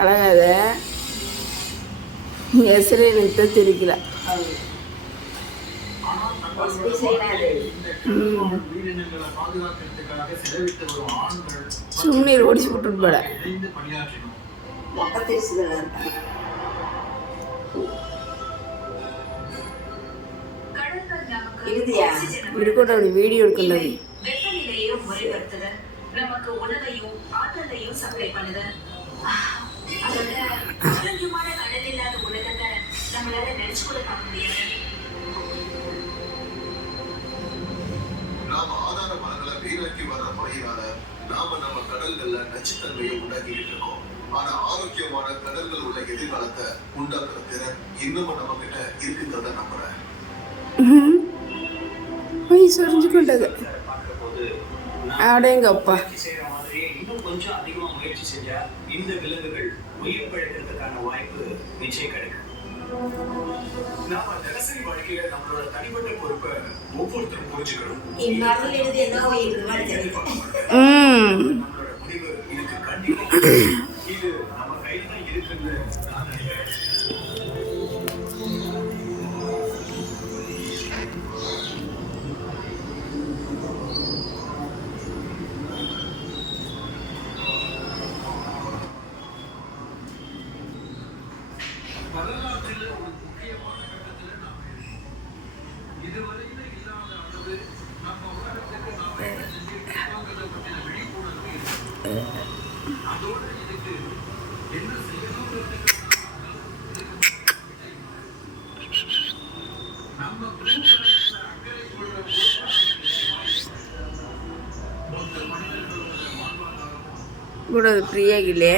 அழகாத ಹೆಸರೇ ನಿಂತ ತಿರುಗಿಲ್ಲ ಸುಮ್ಮನೆ ಓಡಿಸ್ಬಿಟ್ಟು ಬೇಡ ಇಡ್ಕೊಂಡು ಅವ್ನು ವಿಡಿಯೋ ಹಿಡ್ಕೊಂಡವಿ நமக்கு உணவையும் ஆற்றலையும் சப்ளை பண்ணுது. அதோட ஆரோக்கியமான கடல் இல்லாத உலகத்தை நம்மளால நினைச்சு கூட பார்க்க முடியாது. நாம ஆதார மரங்களை வீணாக்கி வர்ற முறையினால நாம நம்ம கடல்கள்ல நச்சுத்தன்மையை உண்டாக்கிட்டு இருக்கோம். ஆனா ஆரோக்கியமான கடல்கள் உள்ள எதிர்காலத்தை உண்டாக்குற திறன் இன்னமும் நம்ம கிட்ட இருக்குன்றத நம்புறேன். சொரிஞ்சுக்கொண்டது அடேங்கப்பா. இன்னும் கொஞ்சம் அதிகமா முயற்சி செஞ்சா இந்த விலங்குகள் உயிர் பழக்கிறதுக்கான வாய்ப்பு நிச்சயம் கிடைக்கும். நாம தினசரி வாழ்க்கையில நம்மளோட தனிப்பட்ட பொறுப்பை ஒவ்வொருத்தரும் புரிஞ்சுக்கணும். நம்மளோட முடிவு இதுக்கு கண்டிப்பா இது நம்ம கையில தான் இருக்குன்னு நான் நினைக்கிறேன். வரலாற்றில் ஒரு முக்கியமான கட்டத்தில் நாம் இதுவரையில இல்லாத அளவு நம்ம உலகத்துக்கு நாம என்ன செஞ்சிருக்கோங்கிறத பற்றின விழிப்புணர்வு இருக்கு. அதோடு இதுக்கு என்ன செய்யணுங்கிறது நம்ம அக்கறை கொள்ள மொத்த மனிதர்களோட வாழ்வாதாரம் கூட பிரியாகிலே